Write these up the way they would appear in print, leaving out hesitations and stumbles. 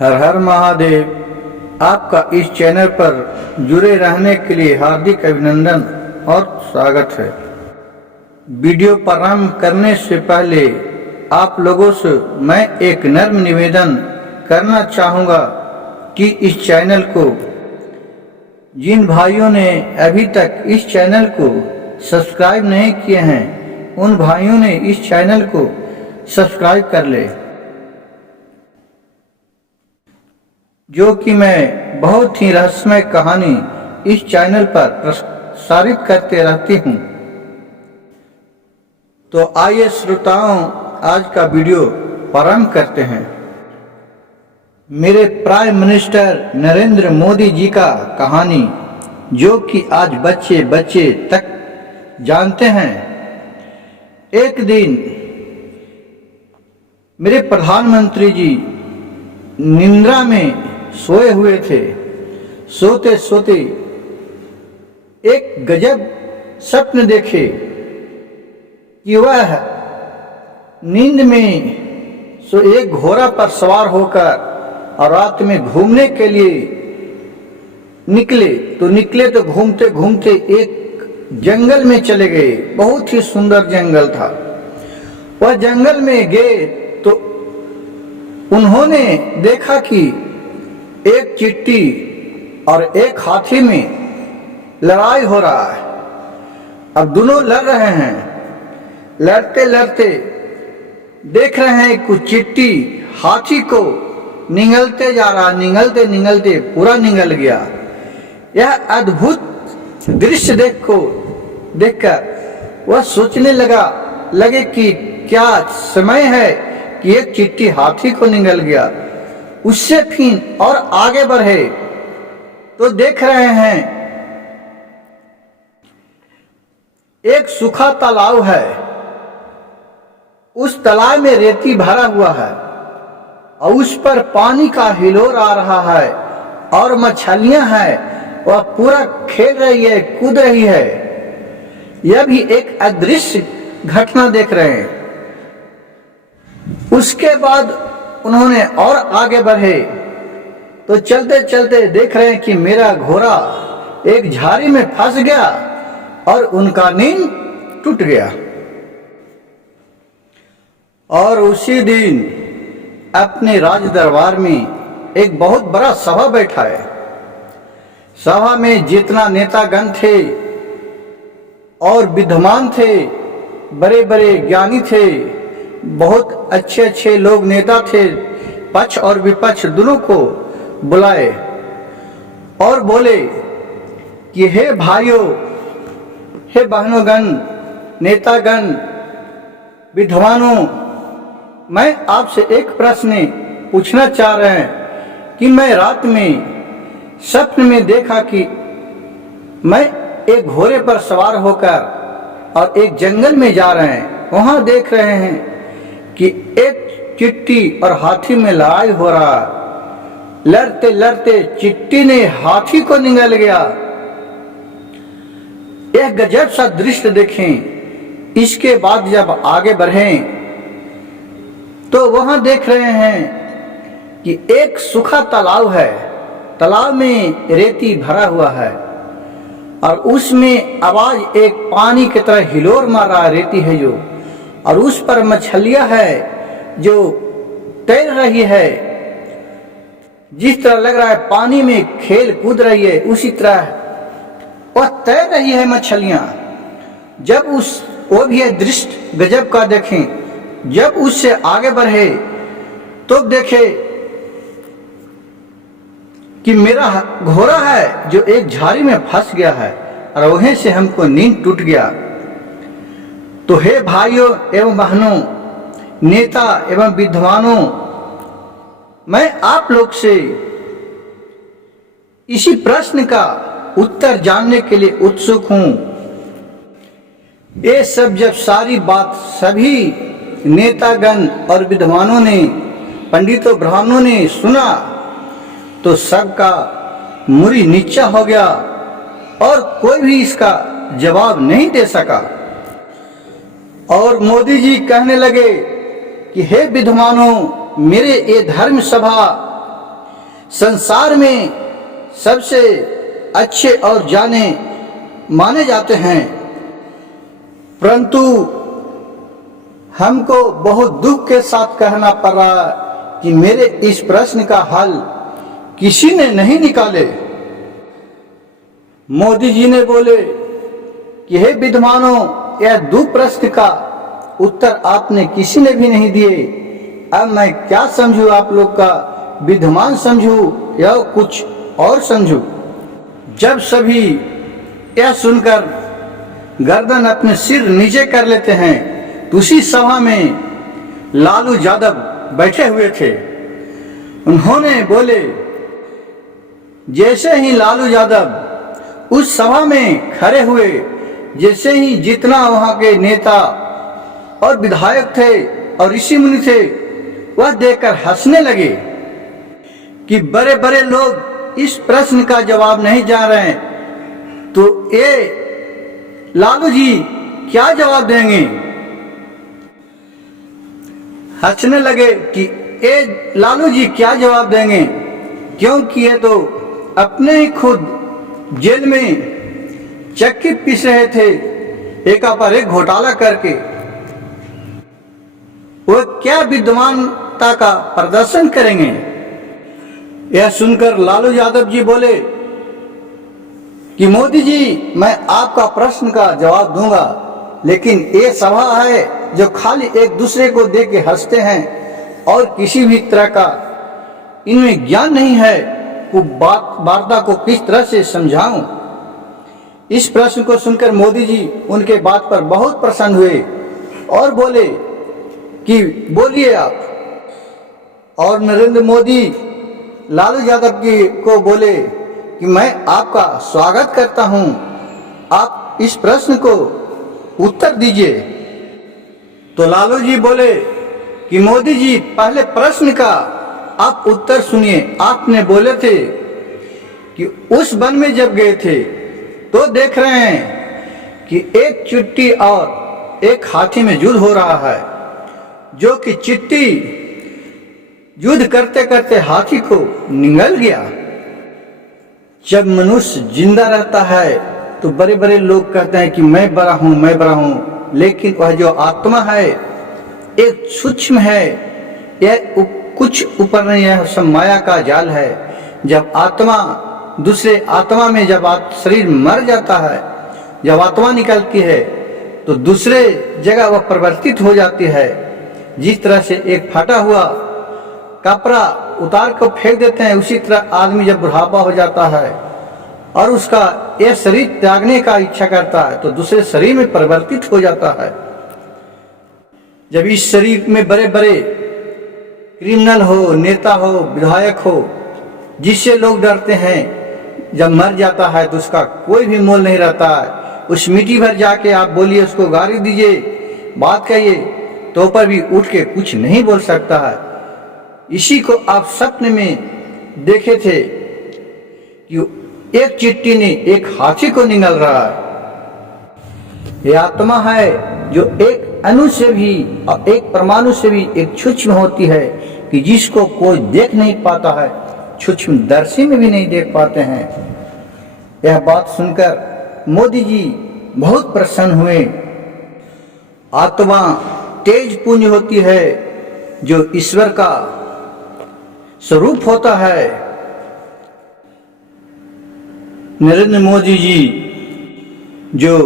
हर हर महादेव। आपका इस चैनल पर जुड़े रहने के लिए हार्दिक अभिनंदन और स्वागत है। वीडियो प्रारंभ करने से पहले आप लोगों से मैं एक नर्म निवेदन करना चाहूँगा कि इस चैनल को जिन भाइयों ने अभी तक इस चैनल को सब्सक्राइब नहीं किए हैं, उन भाइयों ने इस चैनल को सब्सक्राइब कर ले, जो कि मैं बहुत ही रहस्यमय कहानी इस चैनल पर प्रसारित करते रहती हूँ। तो आइए श्रोताओं, आज का वीडियो प्रारंभ करते हैं। मेरे प्राइम मिनिस्टर नरेंद्र मोदी जी का कहानी, जो कि आज बच्चे बच्चे तक जानते हैं। एक दिन मेरे प्रधानमंत्री जी निंद्रा में सोए हुए थे। सोते सोते एक गजब स्वप्न देखे कि वह नींद में एक घोड़ा पर सवार होकर और रात में घूमने के लिए निकले तो घूमते घूमते एक जंगल में चले गए। बहुत ही सुंदर जंगल था। वह जंगल में गए तो उन्होंने देखा कि एक चींटी और एक हाथी में लड़ाई हो रहा है। अब दोनों लड़ रहे हैं। लड़ते लड़ते देख रहे हैं कि चींटी हाथी को निगलते जा रहा, निगलते निगलते पूरा निगल गया। यह अद्भुत दृश्य देखकर वह सोचने लगे कि क्या समय है कि एक चींटी हाथी को निगल गया। उससे फिर और आगे बढ़े तो देख रहे हैं एक सूखा तालाब है। उस तालाब में रेती भरा हुआ है और उस पर पानी का हिलोर आ रहा है और मछलियां हैं, वह पूरा खेल रही है, कूद रही है। यह भी एक अदृश्य घटना देख रहे हैं। उसके बाद उन्होंने और आगे बढ़े तो चलते चलते देख रहे हैं कि मेरा घोड़ा एक झाड़ी में फंस गया और उनका नींद टूट गया। और उसी दिन अपने राज दरबार में एक बहुत बड़ा सभा बैठा है। सभा में जितना नेतागण थे और विद्वान थे, बड़े बड़े ज्ञानी थे, बहुत अच्छे अच्छे लोग नेता थे, पक्ष और विपक्ष दोनों को बुलाए और बोले कि हे भाइयों, हे बहनोगण, नेतागण, विद्वानों, मैं आपसे एक प्रश्न पूछना चाह रहे हैं कि मैं रात में स्वप्न में देखा कि मैं एक घोड़े पर सवार होकर और एक जंगल में जा रहे हैं। वहां देख रहे हैं कि एक चींटी और हाथी में लड़ाई हो रहा। लड़ते लड़ते चींटी ने हाथी को निगल गया। यह गजब सा दृश्य देखें। इसके बाद जब आगे बढ़े तो वहां देख रहे हैं कि एक सूखा तालाब है। तालाब में रेती भरा हुआ है और उसमें आवाज एक पानी की तरह हिलोर मार रहा, रेती है जो, और उस पर मछलियां है जो तैर रही है। जिस तरह लग रहा है पानी में खेल कूद रही है, उसी तरह वह तैर रही है मछलियां। जब वो भी है दृश्य गजब का देखें। जब उससे आगे बढ़े तो देखे कि मेरा घोड़ा है जो एक झाड़ी में फंस गया है और वहीं से हमको नींद टूट गया। तो हे भाइयों एवं बहनों, नेता एवं विद्वानों, मैं आप लोग से इसी प्रश्न का उत्तर जानने के लिए उत्सुक हूं। ये सब जब सारी बात सभी नेतागण और विद्वानों ने, पंडितों ब्राह्मणों ने सुना तो सबका मुरी नीचा हो गया और कोई भी इसका जवाब नहीं दे सका। और मोदी जी कहने लगे कि हे विद्वानों, मेरे ये धर्म सभा संसार में सबसे अच्छे और जाने माने जाते हैं, परंतु हमको बहुत दुख के साथ कहना पड़ रहा है कि मेरे इस प्रश्न का हल किसी ने नहीं निकाले। मोदी जी ने बोले कि हे विद्वानों, यह दो प्रश्न का उत्तर आपने किसी ने भी नहीं दिए। अब मैं क्या समझूं, आप लोग का विद्वान समझूं या कुछ और समझूं। जब सभी यह सुनकर गर्दन अपने सिर नीचे कर लेते हैं, तो उसी सभा में लालू यादव बैठे हुए थे। उन्होंने बोले, जैसे ही लालू यादव उस सभा में खड़े हुए, जैसे ही जितना वहां के नेता और विधायक थे और ऋषि मुनि थे, वह देखकर हंसने लगे कि बड़े बड़े लोग इस प्रश्न का जवाब नहीं जान रहे हैं, तो ये लालू जी क्या जवाब देंगे। हंसने लगे कि ये लालू जी क्या जवाब देंगे, क्योंकि ये तो अपने ही खुद जेल में चक्की पीस रहे थे, एक पर एक घोटाला करके। वो क्या विद्वानता का प्रदर्शन करेंगे। यह सुनकर लालू यादव जी बोले कि मोदी जी, मैं आपका प्रश्न का जवाब दूंगा, लेकिन ये सभा है जो खाली एक दूसरे को देख के हंसते हैं और किसी भी तरह का इनमें ज्ञान नहीं है। वो वार्ता को किस तरह से समझाऊं। इस प्रश्न को सुनकर मोदी जी उनके बात पर बहुत प्रसन्न हुए और बोले कि बोलिए आप। और नरेंद्र मोदी लालू यादव को बोले कि मैं आपका स्वागत करता हूं, आप इस प्रश्न को उत्तर दीजिए। तो लालू जी बोले कि मोदी जी, पहले प्रश्न का आप उत्तर सुनिए। आपने बोले थे कि उस वन में जब गए थे तो देख रहे हैं कि एक चींटी और एक हाथी में युद्ध हो रहा है, जो कि चींटी युद्ध करते करते हाथी को निगल गया। जब मनुष्य जिंदा रहता है तो बड़े बड़े लोग कहते हैं कि मैं बड़ा हूं, मैं बड़ा हूं, लेकिन वह जो आत्मा है एक सूक्ष्म है, यह कुछ ऊपर नहीं है, सब माया का जाल है। जब आत्मा दूसरे आत्मा में, जब शरीर मर जाता है, जब आत्मा निकलती है तो दूसरे जगह वह परिवर्तित हो जाती है। जिस तरह से एक फटा हुआ कपड़ा उतार कर फेंक देते हैं, उसी तरह आदमी जब बुढ़ापा हो जाता है और उसका यह शरीर त्यागने का इच्छा करता है तो दूसरे शरीर में परिवर्तित हो जाता है। जब इस शरीर में बड़े बड़े क्रिमिनल हो, नेता हो, विधायक हो, जिससे लोग डरते हैं, जब मर जाता है तो उसका कोई भी मोल नहीं रहता है। उस मिट्टी भर जाके आप बोलिए, उसको गाली दीजिए, बात कहिए, तो पर भी उठ के कुछ नहीं बोल सकता है। इसी को आप सपने में देखे थे कि एक चींटी ने एक हाथी को निगल रहा है। ये आत्मा है जो एक अणु से भी और एक परमाणु से भी एक सूक्ष्म होती है, कि जिसको कोई देख नहीं पाता है, सूक्ष्मदर्शी में भी नहीं देख पाते हैं। यह बात सुनकर मोदी जी बहुत प्रसन्न हुए। आत्मा तेज पुंज होती है जो ईश्वर का स्वरूप होता है। नरेंद्र मोदी जी जो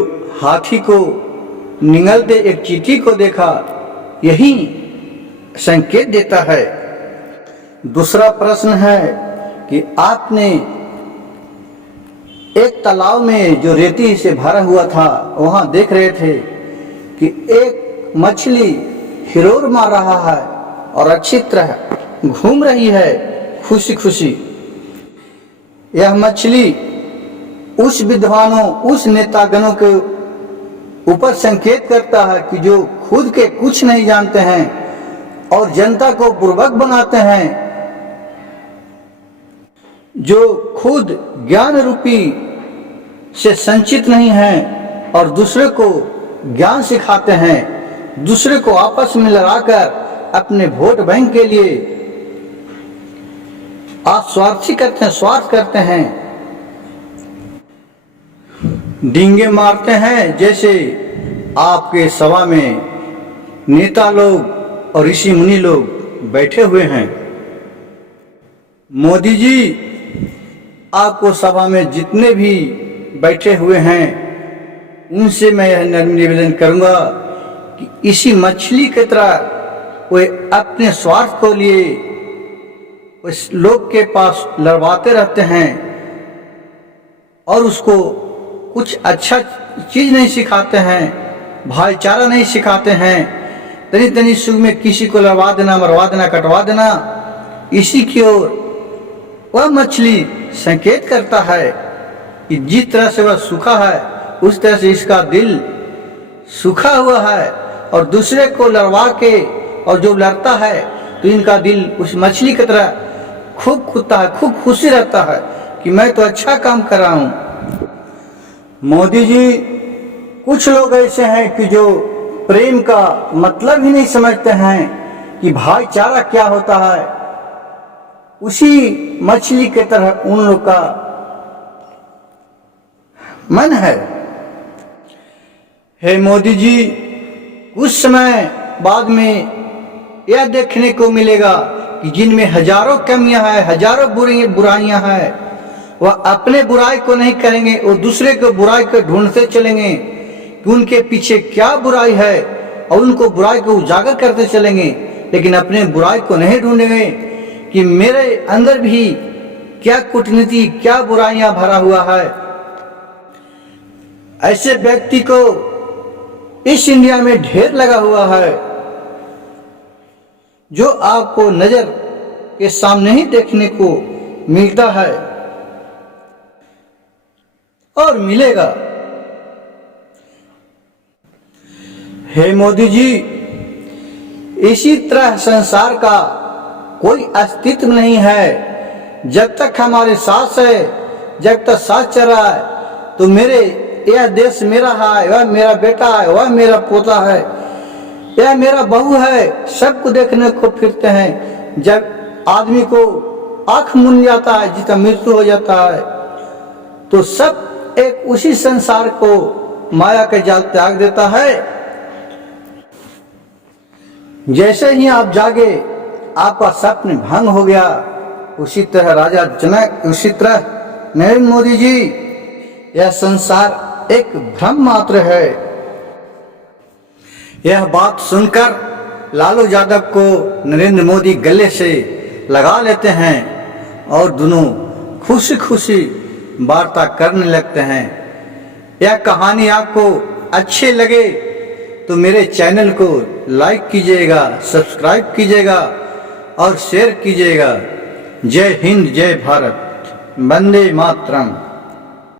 हाथी को निगलते एक चींटी को देखा, यही संकेत देता है। दूसरा प्रश्न है कि आपने एक तालाब में जो रेती से भरा हुआ था, वहां देख रहे थे कि एक मछली हिलोर मार रहा है और अच्छी तरह घूम रही है खुशी खुशी। यह मछली उस विद्वानों, उस नेतागणों के ऊपर संकेत करता है कि जो खुद के कुछ नहीं जानते हैं और जनता को बुर्बक बनाते हैं, जो खुद ज्ञान रूपी से संचित नहीं है और दूसरे को ज्ञान सिखाते हैं, दूसरे को आपस में लड़ाकर अपने वोट बैंक के लिए आप स्वार्थी करते हैं, स्वार्थ करते हैं, डींगे मारते हैं। जैसे आपके सभा में नेता लोग और ऋषि मुनि लोग बैठे हुए हैं। मोदी जी, आपको सभा में जितने भी बैठे हुए हैं उनसे मैं यह नम्र निवेदन करूंगा कि इसी मछली की तरह वे अपने स्वार्थ को लिए उस लोग के पास लड़वाते रहते हैं और उसको कुछ अच्छा चीज नहीं सिखाते हैं, भाईचारा नहीं सिखाते हैं। तनी तनी सुख में किसी को लड़वा देना, मरवा देना, कटवा देना, इसी की ओर वह मछली संकेत करता है कि जिस तरह से वह सूखा है उस तरह से इसका दिल सूखा हुआ है और दूसरे को लड़वा के और जो लड़ता है तो इनका दिल उस मछली की तरह खूब खुलता है, खूब खुशी रहता है कि मैं तो अच्छा काम कर रहा हूं। मोदी जी, कुछ लोग ऐसे हैं कि जो प्रेम का मतलब ही नहीं समझते हैं कि भाईचारा क्या होता है। उसी मछली के तरह उन लोग का मन है। हे मोदी जी, कुछ समय बाद में यह देखने को मिलेगा कि जिनमें हजारों कमियां हैं, हजारों बुराइयां हैं, वह अपने बुराई को नहीं करेंगे, वो दूसरे को बुराई को ढूंढते चलेंगे कि उनके पीछे क्या बुराई है और उनको बुराई को उजागर करते चलेंगे, लेकिन अपने बुराई को नहीं ढूंढेंगे कि मेरे अंदर भी क्या कूटनीति, क्या बुराइयां भरा हुआ है। ऐसे व्यक्ति को इस इंडिया में ढेर लगा हुआ है, जो आपको नजर के सामने ही देखने को मिलता है और मिलेगा। हे मोदी जी, इसी तरह संसार का कोई अस्तित्व नहीं है। जब तक हमारे साथ है, जब तक साथ चल रहा है तो यह देश मेरा है, वह मेरा बेटा है, वह मेरा पोता है, यह मेरा बहू है, सबको देखने को फिरते हैं। जब आदमी को आंख मुन जाता है, जिसका मृत्यु हो जाता है, तो सब एक उसी संसार को माया के जाल त्याग देता है। जैसे ही आप जागे, आपका स्वप्न भंग हो गया। उसी तरह राजा जनक, उसी तरह नरेंद्र मोदी जी, यह संसार एक भ्रम मात्र है। यह बात सुनकर लालू यादव को नरेंद्र मोदी गले से लगा लेते हैं और दोनों खुशी खुशी वार्ता करने लगते हैं। यह कहानी आपको अच्छी लगे तो मेरे चैनल को लाइक कीजिएगा, सब्सक्राइब कीजिएगा और शेयर कीजिएगा। जय हिंद, जय भारत, वंदे मातरम।